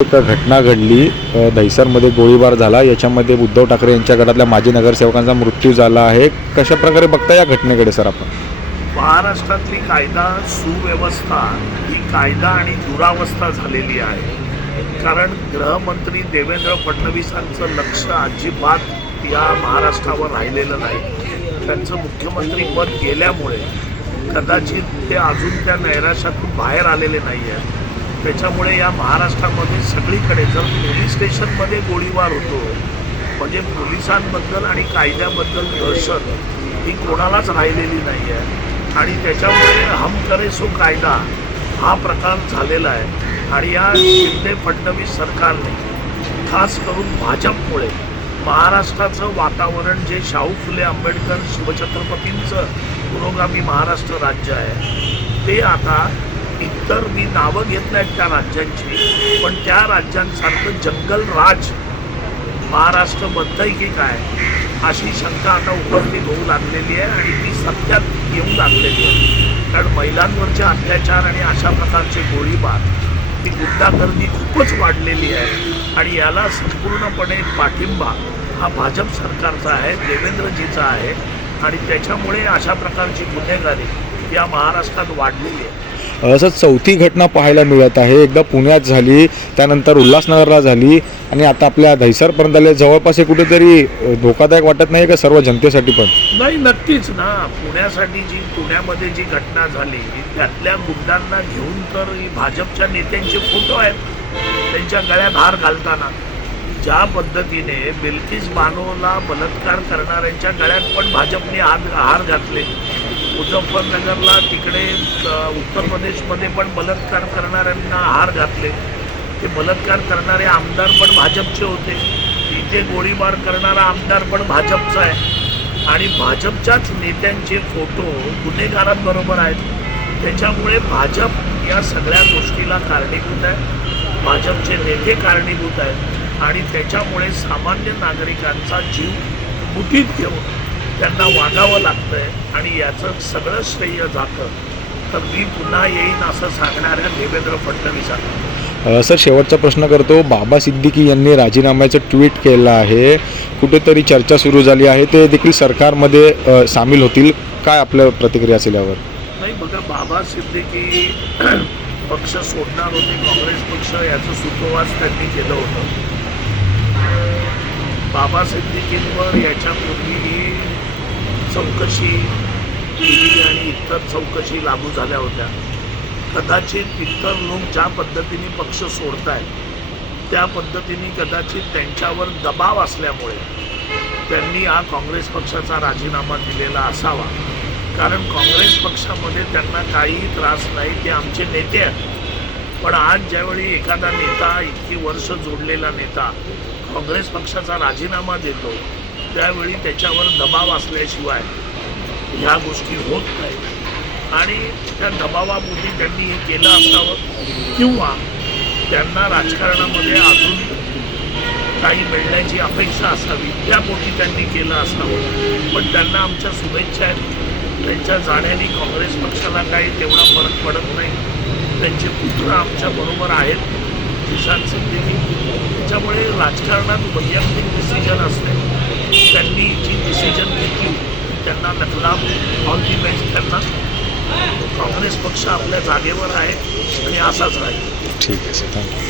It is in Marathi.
एक घटना घडली दहिसरमध्ये गोळीबार झाला याच्यामध्ये उद्धव ठाकरे यांच्या गटातल्या माजी नगरसेवकांचा मृत्यू झाला आहे. कशा प्रकारे बघता या घटनेकडे सर आपण? महाराष्ट्रातली कायदा सुव्यवस्था ही कायदा आणि दुरावस्था झालेली आहे. कारण गृहमंत्री देवेंद्र फडणवीसांचं लक्ष अजिबात या महाराष्ट्रावर राहिलेलं नाही. त्यांचं मुख्यमंत्रीपद गेल्यामुळे कदाचित ते अजून त्या नैराश्यातून बाहेर आलेले नाही आहे त्याच्यामुळे या महाराष्ट्रामध्ये सगळीकडे जर पोलीस स्टेशनमध्ये गोळीबार होतो म्हणजे पोलिसांबद्दल आणि कायद्याबद्दल दहशत ही कोणालाच राहिलेली नाही आहे आणि त्याच्यामुळे हम करे सो कायदा हा प्रकार झालेला आहे. आणि या शिंदे फडणवीस सरकारने खास करून भाजपमुळे महाराष्ट्राचं वातावरण जे शाहू फुले आंबेडकर शिवछत्रपतींचं पुरोगामी महाराष्ट्र राज्य आहे ते आता इतर मी नावं घेत नाहीत त्या राज्यांची पण त्या राज्यांसारखं जंगल राज महाराष्ट्र बनतंय की काय? अशी शंका आता उपस्थित होऊ लागलेली आहे आणि ती सत्यात येऊ लागलेली आहे. कारण महिलांवरचे अत्याचार आणि अशा प्रकारचे गोळीबार ती गुंडागर्दी खूपच वाढलेली आहे. आणि याला संपूर्णपणे पाठिंबा हा भाजप सरकारचा आहे देवेंद्रजीचा आहे. आणि त्याच्यामुळे अशा प्रकारची गुन्हेगारी या महाराष्ट्रात वाढलेली आहे. असं चौथी घटना पाहायला मिळत आहे. एकदा पुण्यात झाली त्यानंतर उल्हासनगरला झाली आणि आता आपल्या दहिसरपर्यंत आले जवळपास हे कुठेतरी धोकादायक वाटत नाही का सर्व जनतेसाठी पण? नाही नक्कीच ना. पुण्यासाठी जी पुण्यामध्ये जी घटना झाली त्यातल्या मुद्द्यांना घेऊन तर भाजपच्या नेत्यांचे फोटो आहेत. त्यांच्या गळ्यात हार घालताना. ज्या पद्धतीने बिल्किस बानोला बलात्कार करणाऱ्यांच्या गळ्यात पण भाजपने हात हार घातले. मुझफ्फरनगरला तिकडे उत्तर प्रदेशमध्ये पण बलात्कार करणाऱ्यांना हार घातले. ते बलात्कार करणारे आमदार पण भाजपचे होते. इथे गोळीबार करणारा आमदार पण भाजपचा आहे. आणि भाजपच्याच नेत्यांचे फोटो गुन्हेगारांबरोबर आहेत. त्याच्यामुळे भाजप या सगळ्या गोष्टीला कारणीभूत आहे. भाजपचे नेते कारणीभूत आहेत. आणि त्याच्यामुळे सामान्य नागरिकांचा जीव मुठीत घेऊन त्यांना वागावं लागतंय आणि याचं सगळं श्रेय जातं. तर मी पुन्हा येईन असं सांगणाऱ्या देवेंद्र फडणवीसांना. सर शेवटचा प्रश्न करतो. बाबा सिद्दीकी यांनी राजीनाम्याचं ट्विट केलं आहे. कुठेतरी चर्चा सुरू झाली आहे. ते देखील सरकारमध्ये सामील होतील. काय आपलं प्रतिक्रिया असेल यावर? नाही बघा बाबा सिद्दीकी पक्ष सोडणार होते. काँग्रेस पक्ष याचं सुतोवाच त्यांनी केलं होतं. बाबा सिद्दीकींवर याच्यापूर्वीही चौकशी केली आणि इतर चौकशी लागू झाल्या होत्या. कदाचित इतर लोक ज्या पद्धतीने पक्ष सोडतायत त्या पद्धतीने कदाचित त्यांच्यावर दबाव असल्यामुळे त्यांनी हा काँग्रेस पक्षाचा राजीनामा दिलेला असावा. कारण काँग्रेस पक्षामध्ये त्यांना काहीही त्रास नाही ते आमचे नेते आहेत. पण आज ज्यावेळी एखादा नेता इतकी वर्ष जोडलेला नेता काँग्रेस पक्षाचा राजीनामा देतो त्यावेळी त्याच्यावर दबाव असल्याशिवाय ह्या गोष्टी होत नाहीत आणि त्या दबावापोटी त्यांनी हे केलं असावं किंवा त्यांना राजकारणामध्ये अजून काही मिळण्याची अपेक्षा असावी त्यापोटी त्यांनी केलं असावं. पण त्यांना आमच्या शुभेच्छा आहेत. त्यांच्या जाण्याने काँग्रेस पक्षाला काही तेवढा फरक पडत नाही. त्यांचे पुत्र आमच्या बरोबर आहेत किसान सिद्दीकी त्याच्यामुळे राजकारणात वैयक्तिक डिसिजन असते. त्यांनी जी डिसिजन घेतली त्यांना नकलाम ऑल दी बेस्ट त्यांना काँग्रेस पक्ष आपल्या जागेवर आहे आणि असाच राहील. ठीक आहे सर. थँक्यू